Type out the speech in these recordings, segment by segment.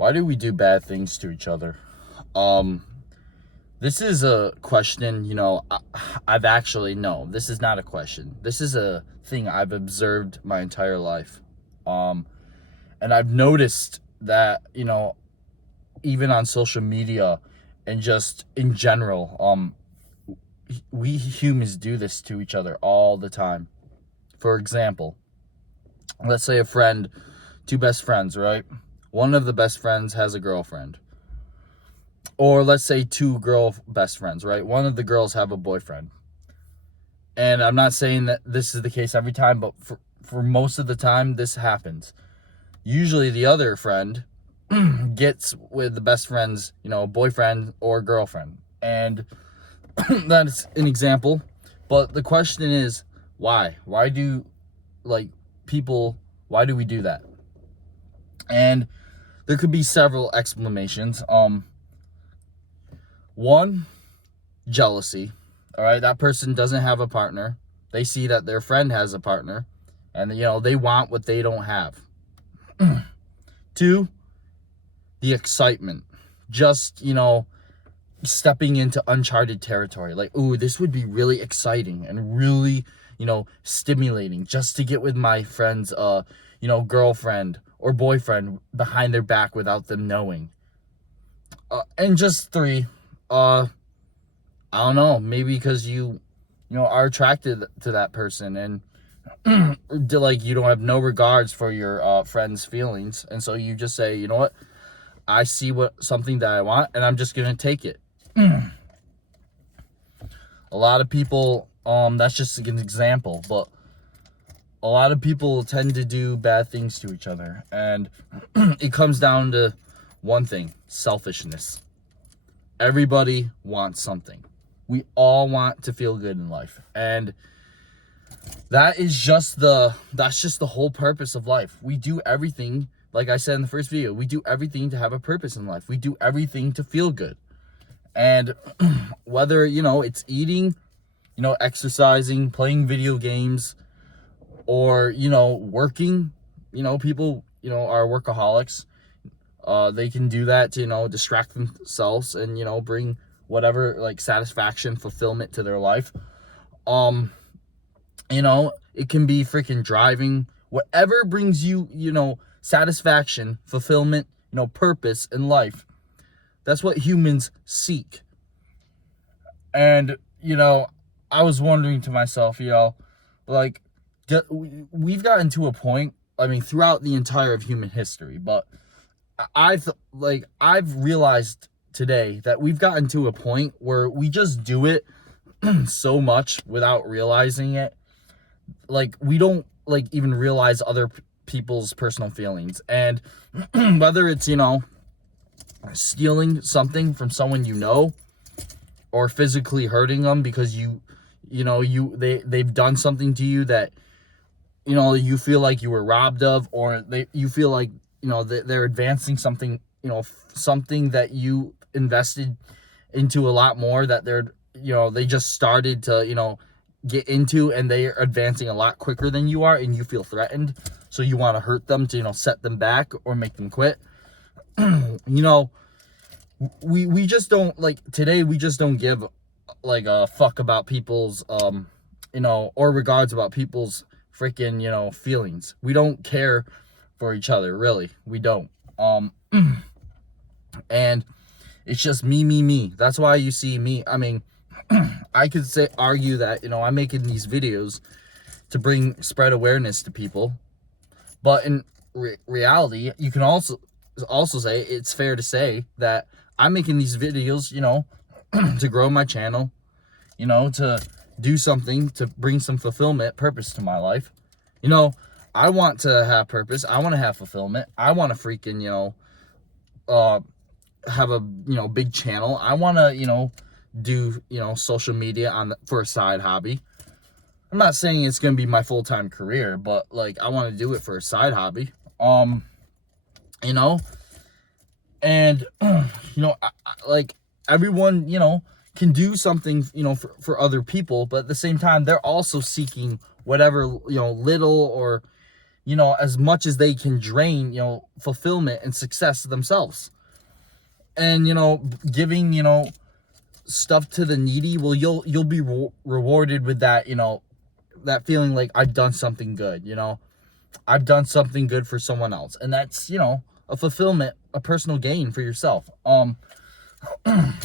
Why do we do bad things to each other? This is a question, I've actually, no, this is not a question. This is a thing I've observed my entire life. And I've noticed that, even on social media and just in general, we humans do this to each other all the time. For example, let's say two best friends, right? One of the best friends has a girlfriend. Or let's say two girl best friends, right? One of the girls have a boyfriend. And I'm not saying that this is the case every time, but for most of the time, this happens. Usually the other friend gets with the best friend's, boyfriend or girlfriend. And that's an example. But the question is, why? Why do we do that? And there could be several explanations. One, jealousy. All right, that person doesn't have a partner. They see that their friend has a partner, and they want what they don't have. Two, the excitement. Just, stepping into uncharted territory. Like, ooh, this would be really exciting and really, stimulating just to get with my friend's, girlfriend or boyfriend behind their back without them knowing. And just three, I don't know, maybe because you are attracted to that person and you don't have no regards for your friend's feelings, and so you just say, you know what, I see something that I want, and I'm just gonna take it. A lot of people, that's just an example, but a lot of people tend to do bad things to each other, and it comes down to one thing: selfishness. Everybody wants something. We all want to feel good in life, and that's just the whole purpose of life. We do everything, like I said in the first video, we do everything to have a purpose in life. We do everything to feel good. And whether, it's eating, exercising, playing video games, or, working, people, are workaholics. They can do that to, distract themselves and, bring whatever, satisfaction, fulfillment to their life. It can be freaking driving, whatever brings you, satisfaction, fulfillment, purpose in life. That's what humans seek. And, I was wondering to myself, we've gotten to a point, throughout the entire of human history, but I've realized today that we've gotten to a point where we just do it so much without realizing it. We don't even realize other people's personal feelings. And whether it's, stealing something from someone or physically hurting them because they've done something to you that you feel like you were robbed of, or you feel like they're advancing something, something that you invested into a lot more, that they just started to get into, and they are advancing a lot quicker than you are, and you feel threatened, so you want to hurt them to set them back or make them quit. We just don't, today we just don't give a fuck about people's or regards about people's freaking feelings. We don't care for each other, really. We don't. And it's just me. That's why you see me. I could argue that I'm making these videos to spread awareness to people, but in reality, you can also say, it's fair to say that I'm making these videos, to grow my channel, to do something to bring some fulfillment, purpose to my life. I want to have purpose. I want to have fulfillment. I want to freaking, have a, big channel. I want to, do, social media for a side hobby. I'm not saying it's going to be my full-time career, but I want to do it for a side hobby. And, everyone, can do something, for other people, but at the same time, they're also seeking whatever, little or, you know, as much as they can drain, you know, fulfillment and success themselves. And, you know, giving, you know, stuff to the needy, well, you'll be rewarded with that, you know, that feeling like I've done something good, you know, I've done something good for someone else. And that's, you know, a fulfillment, a personal gain for yourself. You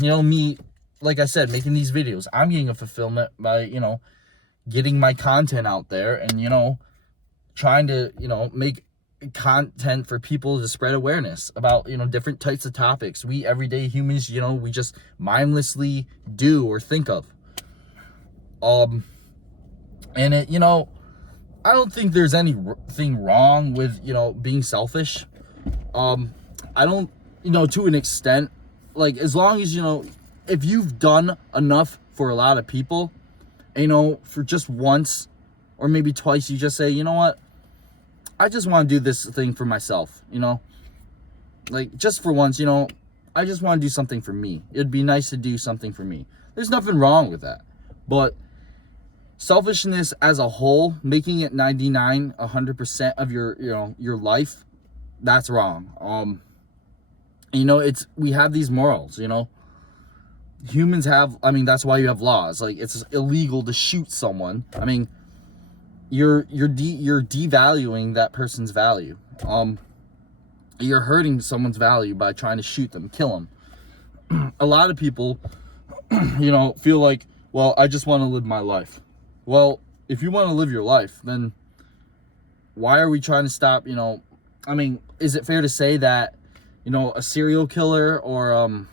know, me, like I said, making these videos, I'm getting a fulfillment by, you know, getting my content out there and, you know, trying to, you know, make content for people to spread awareness about, you know, different types of topics we everyday humans, you know, we just mindlessly do or think of. And it, you know, I don't think there's anything wrong with, you know, being selfish. I don't, you know, to an extent, like, as long as, you know, if you've done enough for a lot of people, you know, for just once or maybe twice, you just say, you know what, I just want to do this thing for myself, you know, like, just for once, you know, I just want to do something for me. It'd be nice to do something for me. There's nothing wrong with that. But selfishness as a whole, making it 99, 100% of your, you know, your life, that's wrong. You know, we have these morals, you know, humans have, I mean, that's why you have laws. Like, it's illegal to shoot someone. I mean, you're devaluing that person's value. You're hurting someone's value by trying to shoot them, kill them. A lot of people, you know, feel like, well, I just want to live my life. Well, if you want to live your life, then why are we trying to stop, you know, I mean, is it fair to say that, you know, a serial killer or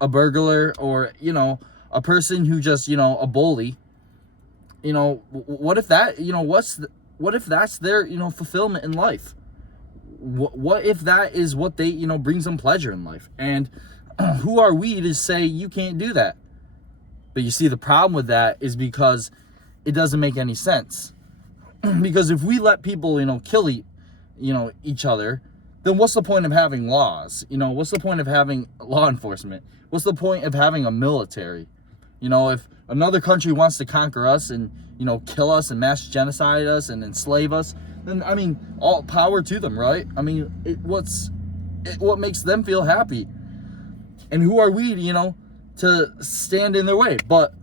a burglar or, you know, a person who just, you know, a bully, you know, what if that, you know, what if that's their, you know, fulfillment in life? What if that is what they, you know, brings them pleasure in life? And who are we to say you can't do that? But you see, the problem with that is because it doesn't make any sense. Because if we let people, you know, kill each other, then what's the point of having laws? You know, what's the point of having law enforcement? What's the point of having a military? You know, if another country wants to conquer us and, you know, kill us and mass genocide us and enslave us, then, I mean, all power to them, right? I mean, what makes them feel happy? And who are we, you know, to stand in their way? But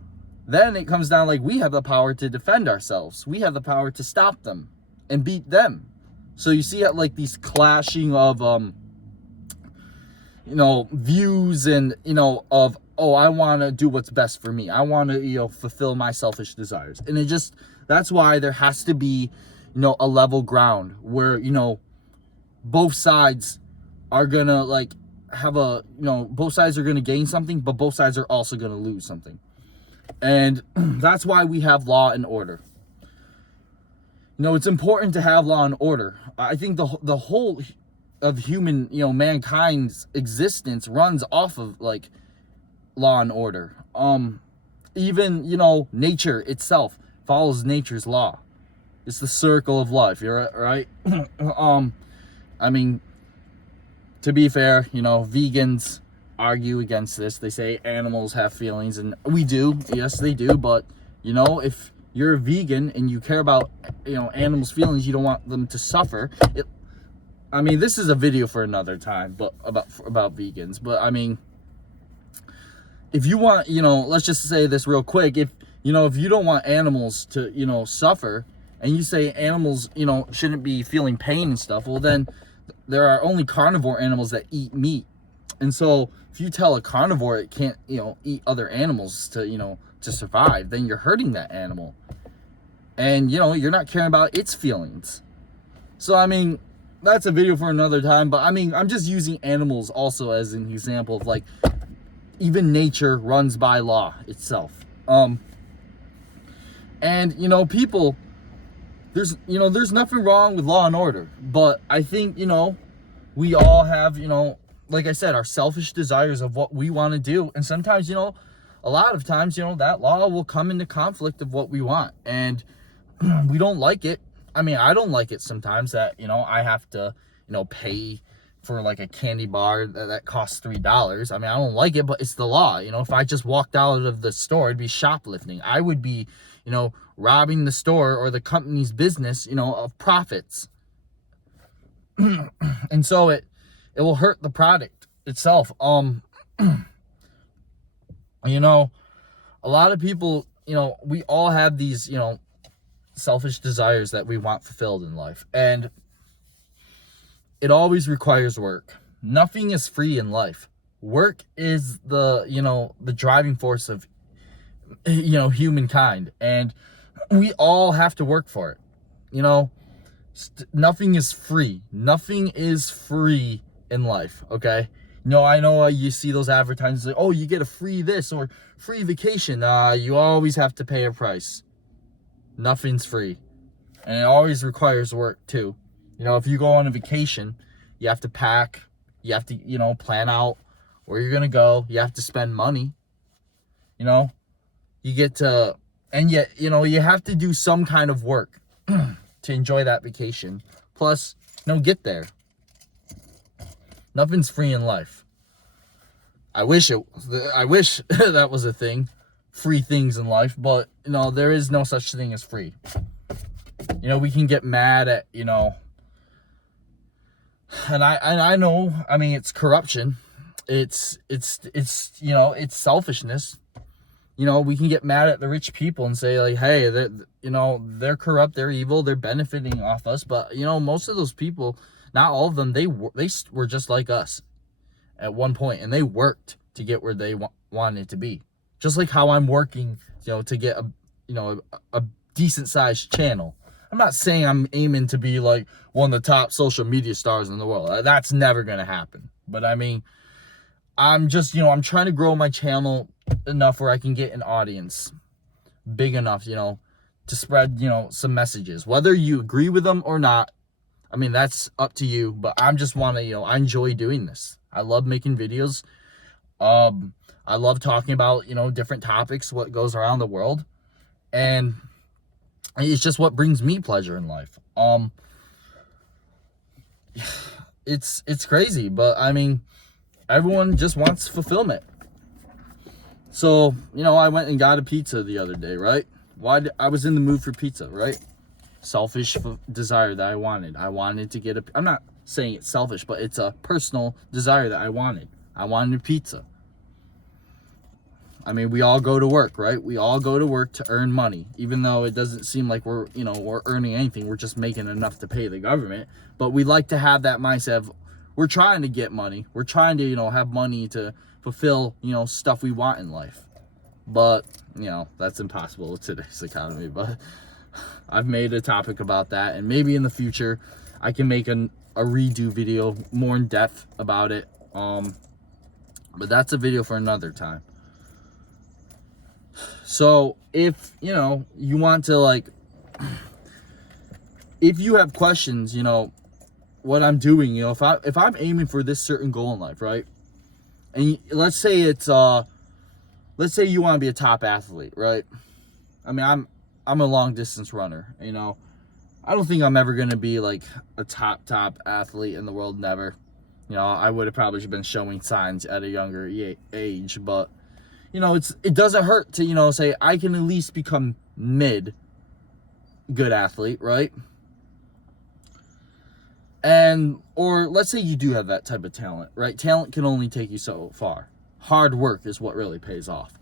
then it comes down, like, we have the power to defend ourselves. We have the power to stop them and beat them. So you see, like, these clashing of, you know, views and, you know, of, oh, I want to do what's best for me. I want to, you know, fulfill my selfish desires. And that's why there has to be, you know, a level ground where, you know, both sides are going to, like, have a, you know, both sides are going to gain something, but both sides are also going to lose something. And that's why we have law and order. You know, it's important to have law and order. I think the whole of human, you know, mankind's existence runs off of, like, law and order. Even, you know, nature itself follows nature's law. It's the circle of life. You're right. I mean, to be fair, you know, vegans argue against this. They say animals have feelings, and we do. Yes, they do. But, you know, if you're a vegan and you care about, you know, animals' feelings, you don't want them to suffer. I mean, this is a video for another time, but about vegans. But I mean, if you want, you know, let's just say this real quick. If, you know, if you don't want animals to, you know, suffer, and you say animals, you know, shouldn't be feeling pain and stuff, well, then there are only carnivore animals that eat meat. And so if you tell a carnivore it can't, you know, eat other animals to, you know, to survive, then you're hurting that animal. And, you know, you're not caring about its feelings. So, I mean, that's a video for another time. But, I mean, I'm just using animals also as an example of, like, even nature runs by law itself. And, you know, people, there's nothing wrong with law and order. But I think, you know, we all have, you know, like I said, our selfish desires of what we want to do. And sometimes, you know, a lot of times, you know, that law will come into conflict of what we want. And we don't like it. I mean, I don't like it sometimes that, you know, I have to, you know, pay for, like, a candy bar that costs $3. I mean, I don't like it, but it's the law. You know, if I just walked out of the store, it'd be shoplifting. I would be, you robbing the store or the company's business, of profits. And so it will hurt the product itself. A lot of people, we all have these, selfish desires that we want fulfilled in life. And it always requires work. Nothing is free in life. Work is the driving force of, humankind. And we all have to work for it. Nothing is free. Nothing is free in life, okay? I know you see those advertisements like, oh, you get a free this or free vacation. You always have to pay a price. Nothing's free. And it always requires work too. If you go on a vacation, you have to pack. You have to, plan out where you're going to go. You have to spend money. You get to, and yet, you have to do some kind of work to enjoy that vacation. Plus, get there. Nothing's free in life. I wish that was a thing. Free things in life, but there is no such thing as free. We can get mad at, and I know, it's corruption. It's selfishness. We can get mad at the rich people and say like, hey, they're corrupt, they're evil, they're benefiting off us. But most of those people, not all of them, they were just like us at one point, and they worked to get where they wanted to be. Just like how I'm working, to get a decent sized channel. I'm not saying I'm aiming to be like one of the top social media stars in the world. That's never gonna happen. But I'm just, I'm trying to grow my channel enough where I can get an audience big enough, to spread, some messages. Whether you agree with them or not, that's up to you. But I'm just want to, I enjoy doing this. I love making videos. I love talking about, different topics, what goes around the world. And it's just what brings me pleasure in life. It's crazy, but everyone just wants fulfillment. So, I went and got a pizza the other day, right? I was in the mood for pizza, right? Selfish desire that I wanted. I wanted to get I'm not saying it's selfish, but it's a personal desire that I wanted. I wanted a pizza. We all go to work, right? We all go to work to earn money, even though it doesn't seem like we're earning anything. We're just making enough to pay the government. But we like to have that mindset of we're trying to get money. We're trying to, have money to fulfill, stuff we want in life. But, that's impossible with today's economy. But I've made a topic about that. And maybe in the future, I can make a redo video more in depth about it. But that's a video for another time. So if, you want to if you have questions, what I'm doing, if I'm aiming for this certain goal in life, right? And let's say you want to be a top athlete, right? I'm a long distance runner, I don't think I'm ever going to be like a top athlete in the world. Never. I would have probably been showing signs at a younger age, but it doesn't hurt to, say I can at least become good athlete, right? Or let's say you do have that type of talent, right? Talent can only take you so far. Hard work is what really pays off.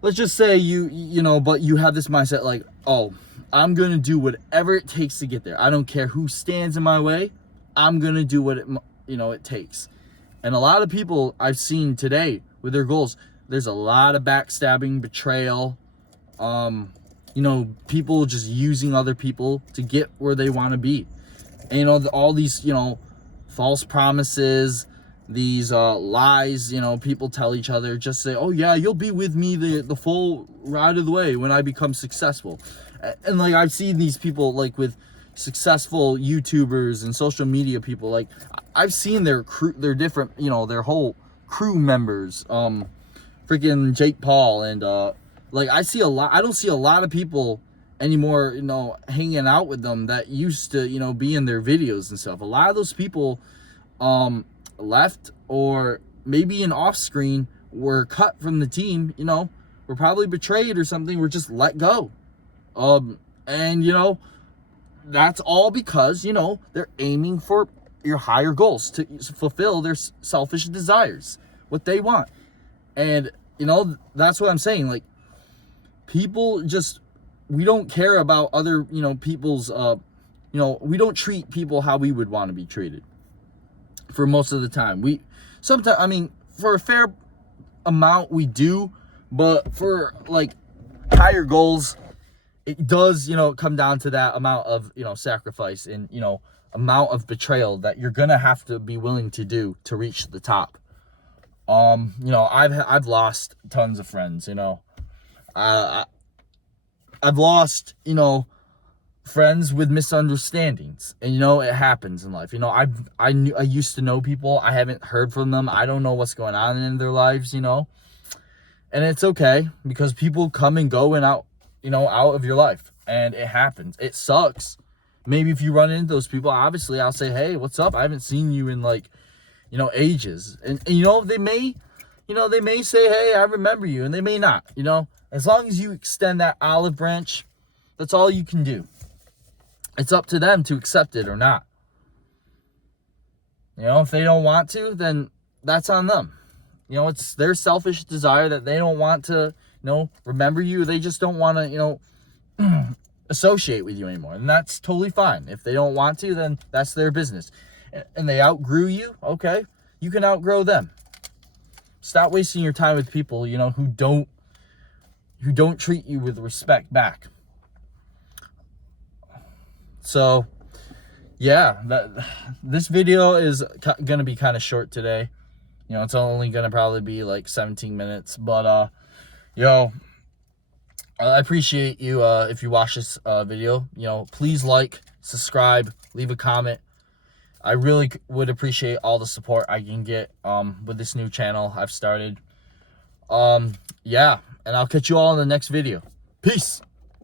Let's just say but you have this mindset like, oh, I'm going to do whatever it takes to get there. I don't care who stands in my way. I'm going to do what it takes. And a lot of people I've seen today with their goals, there's a lot of backstabbing, betrayal, people just using other people to get where they want to be. And all these false promises, these lies people tell each other, just say, oh yeah, you'll be with me the full ride of the way when I become successful. And I've seen these people with successful YouTubers and social media people, I've seen their crew, their different, their whole crew members, freaking Jake Paul, and I see a lot. I don't see a lot of people anymore, hanging out with them that used to, be in their videos and stuff. A lot of those people left, or maybe in off screen were cut from the team, were probably betrayed or something, were just let go. And you know, that's all because, you know, they're aiming for your higher goals, to fulfill their selfish desires, what they want. And you know, that's what I'm saying. Like, people just, we don't care about other, you know, people's you know, we don't treat people how we would want to be treated for most of the time. We sometimes, I mean, for a fair amount we do, but for like higher goals, it does, you know, come down to that amount of, you know, sacrifice and, you know, amount of betrayal that you're gonna have to be willing to do to reach the top. You know, I've lost tons of friends, you know. I've lost, you know, friends with misunderstandings, and you know, it happens in life. You know, I used to know people, I haven't heard from them, I don't know what's going on in their lives, you know, and it's okay, because people come and go and out, you know, out of your life, and it happens. It sucks. Maybe if you run into those people, obviously I'll say, hey, what's up, I haven't seen you in like, you know, ages, and you know, they may, you know, they may say, hey, I remember you, and they may not. You know, as long as you extend that olive branch, that's all you can do. It's up to them to accept it or not. You know, if they don't want to, then that's on them. You know, it's their selfish desire that they don't want to, you know, remember you. They just don't want to, you know, associate with you anymore. And that's totally fine. If they don't want to, then that's their business. And they outgrew you, okay, you can outgrow them. Stop wasting your time with people, you know, who don't treat you with respect back. So, yeah, this video is going to be kind of short today. You know, it's only going to probably be like 17 minutes. But, yo, I appreciate you if you watch this video. You know, please like, subscribe, leave a comment. I really would appreciate all the support I can get with this new channel I've started. Yeah, and I'll catch you all in the next video. Peace.